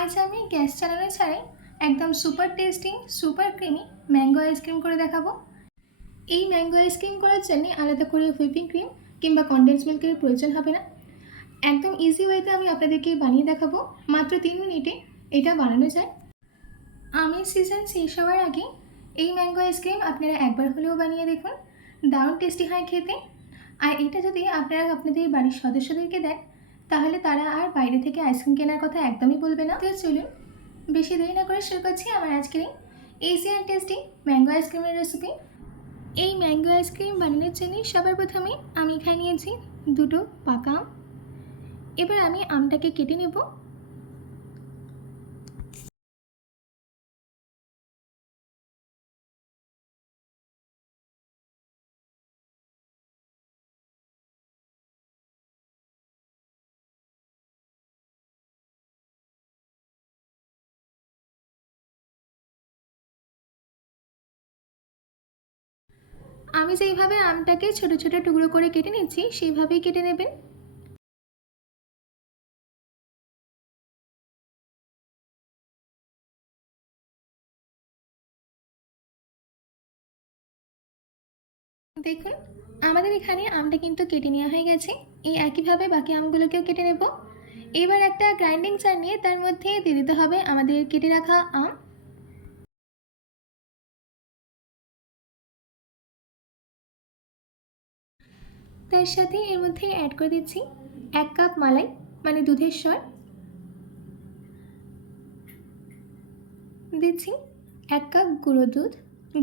আজ আমি গ্যাস চালানো ছাড়াই একদম super tasty super creamy mango ice cream করে দেখাবো। এই ম্যাঙ্গো আইসক্রিম করার জন্য আলাদা করে হুইপিং ক্রিম কিংবা কনডেন্স মিল্কের প্রয়োজন হবে না। একদম ইজি ওয়েতে আমি আপনাদেরকে বানিয়ে দেখাবো। মাত্র 3 মিনিটে এটা বানানো যায়। আমের সিজন শেষ হওয়ার আগে এই ম্যাঙ্গো আইসক্রিম আপনারা একবার হলেও বানিয়ে দেখুন, দারুণ টেস্টি হয় খেতে। আর এটা যদি আপনারা আপনাদের বাড়ির সদস্যদেরকে দেন তাহলে তারা আর বাইরে থেকে আইসক্রিম কেনার কথা একদমই বলবে না। তো চলুন বেশি দেরি না করে শুরু করছি আমার আজকের এই ইজি অ্যান্ড টেস্টি ম্যাঙ্গো আইসক্রিমের রেসিপি। এই ম্যাঙ্গো আইসক্রিম বানানোর জন্য সবার প্রথমে আমি এখানে নিয়েছি 2টো পাকা আম। এবার আমি আমটাকে কেটে নেব। আমি যেইভাবে আমটাকে ছোট ছোট টুকরো করে কেটে নিচ্ছি সেইভাবেই কেটে নেবেন। দেখুন আমাদের এখানে আমটা কিন্তু কেটে নেওয়া হয়ে গেছে। এই একইভাবে বাকি আমগুলোকেও কেটে নেব। এবার একটা গ্রাইন্ডিং জার নিয়ে তার মধ্যে দিয়ে দিতে হবে আমাদের কেটে রাখা আম। তার সাথে এর মধ্যে অ্যাড করে দিচ্ছি 1 কাপ মালাই মানে দুধের স্বর, দিচ্ছি 1 কাপ গুঁড়ো দুধ।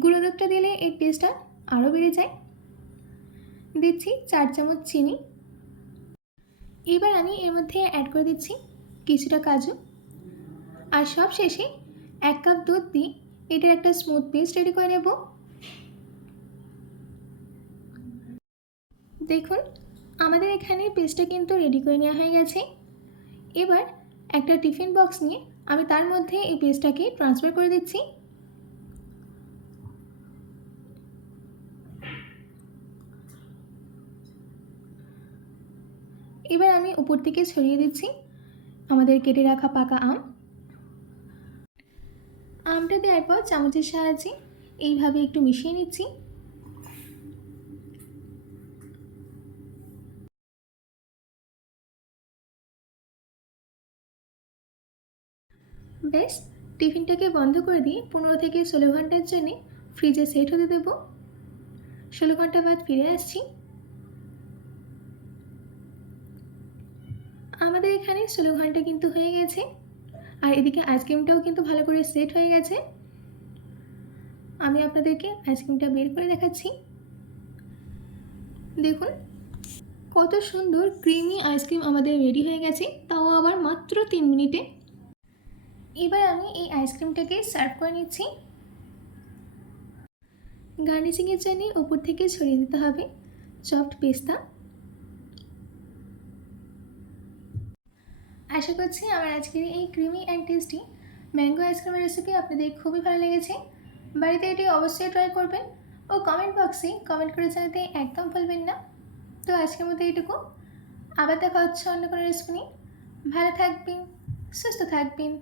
গুঁড়ো দুধটা দিলে এর টেস্টটা আরও বেড়ে যায়। দিচ্ছি 4 চামচ চিনি। এবার আমি এর মধ্যে অ্যাড করে দিচ্ছি কিছুটা কাজু। আর সব শেষে 1 কাপ দুধ দিয়ে এটার একটা স্মুথ পেস্ট রেডি করে নেব। দেখুন আমাদের এখানে পেস্টটা কিন্তু রেডি করে নেওয়া হয়ে গেছে। এবার একটা টিফিন বক্স নিয়ে আমি তার মধ্যে এই পেস্টটাকে ট্রান্সফার করে দিচ্ছি। এবার আমি উপর থেকে ছড়িয়ে দিচ্ছি আমাদের কেটে রাখা পাকা আম। আমটা দেওয়ার পর চামচের সাহায্যে এইভাবে একটু মিশিয়ে নিচ্ছি। বেশ, টিফিনটাকে বন্ধ করে দিয়ে 15 থেকে 16 ঘন্টার জন্য ফ্রিজে সেট হতে দেব। 16 ঘন্টা বাদ ফিরে আসছি। আমাদের এখানে 16 ঘন্টা কিন্তু হয়ে গেছে। আর এদিকে আইসক্রিমটাও কিন্তু ভালো করে সেট হয়ে গেছে। আমি আপনাদেরকে আইসক্রিমটা বের করে দেখাচ্ছি। দেখুন কত সুন্দর ক্রিমি আইসক্রিম আমাদের রেডি হয়ে গেছে, তাও আবার মাত্র 3 মিনিটে। এবার আমি এই আইসক্রিমটাকে সার্ভ করে নিচ্ছি। গার্নিশিংয়ের জন্য উপর থেকে ছড়িয়ে দিতে হবে চপড পেস্তা। আশা করছি আমার আজকের এই ক্রিমি অ্যান্ড টেস্টি ম্যাঙ্গো আইসক্রিমের রেসিপি আপনাদের খুবই ভালো লেগেছে। বাড়িতে এটি অবশ্যই ট্রাই করবেন ও কমেন্ট বক্সে কমেন্ট করে জানাতে একদম ভুলবেন না। তো আজকের মতো এইটুকু, আবার দেখা হচ্ছে অন্য কোনো রেসিপি নিয়ে। ভালো থাকবেন, সুস্থ থাকবেন।